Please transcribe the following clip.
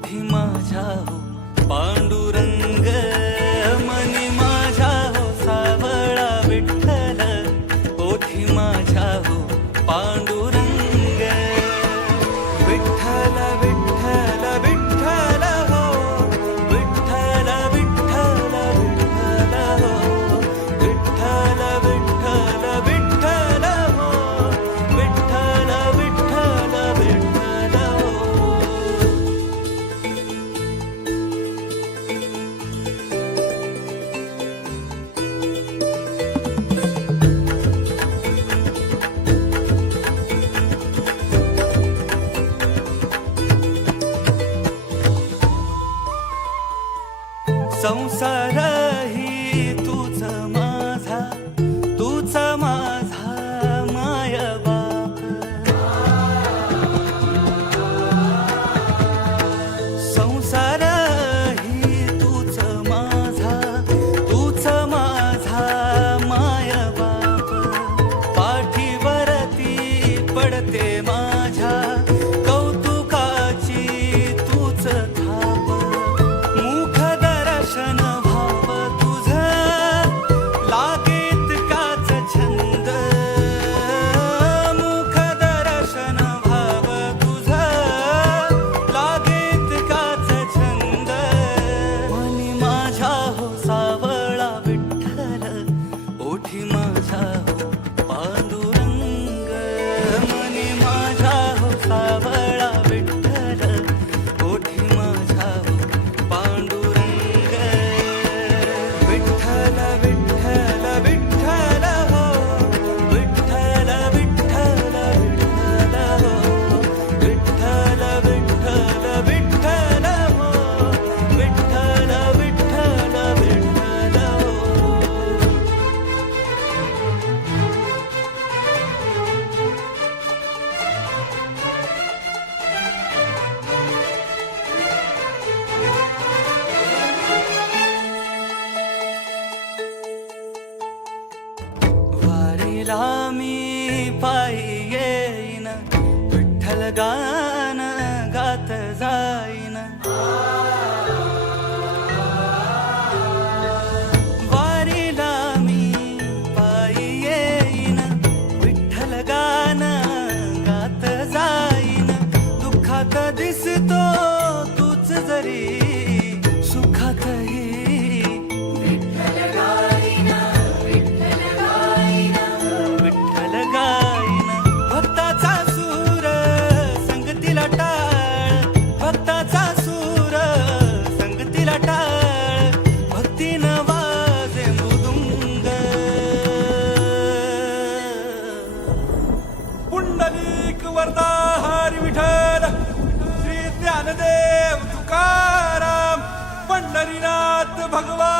ओठी माझ्या हो पांडुरंग, मनी माझ्या हो सावळा विठ्ठल, ओठी माझ्या हो पांडुरंग. विठ्ठल विठ्ठल विठ्ठल हो, विठ्ठल विठ्ठल विठ्ठल हो, विठ्ठल विठ्ठल विठ्ठल हो, विठ्ठल विठ्ठल विठ्ठल हो. संसार ही तूच माझा, तूच माझा माय बाप. संसार ही तूच माझा, तूच माझा माय बाप. पाठीवरती पडते माझ्या कौतुकाची तूच थाप. मुख दर्शन भाव तुझं लागेत काच छंद, मुख दर्शन भाव तुझं लागेत काच छंद. मनी माझ्या हो सावळा विठ्ठल, ओठी माझ्या हो पांडुरंग. मनी माझ्या हो सावळा विठ्ठल, ओठी माझ्या हो पांडुरंग. विठ्ठल विठ्ठल विठ्ठल हो, विठ्ठल विठ्ठल विठ्ठल हो, विठ्ठल विठ्ठल विठ्ठल हो, विठ्ठल विठ्ठल विठ्ठल हो. वारीला मी पायी येईन, विठ्ठल गान गात जाईन. वारीला मी पायी येईन, विठ्ठल गान गात जाईन. दुःखात दिसतो तूच जरी, सुखातही विठ्ठल गाईन. भक्ताचा सूर संगतीला टाळ, भक्ताचा सूर संगतीला टाळ. भक्तीनं वाजे मृदुंग. पुंडलिक वरदा हरी विठ्ठल, श्री ज्ञानदेव तुकाराम, पंढरीनाथ भगवान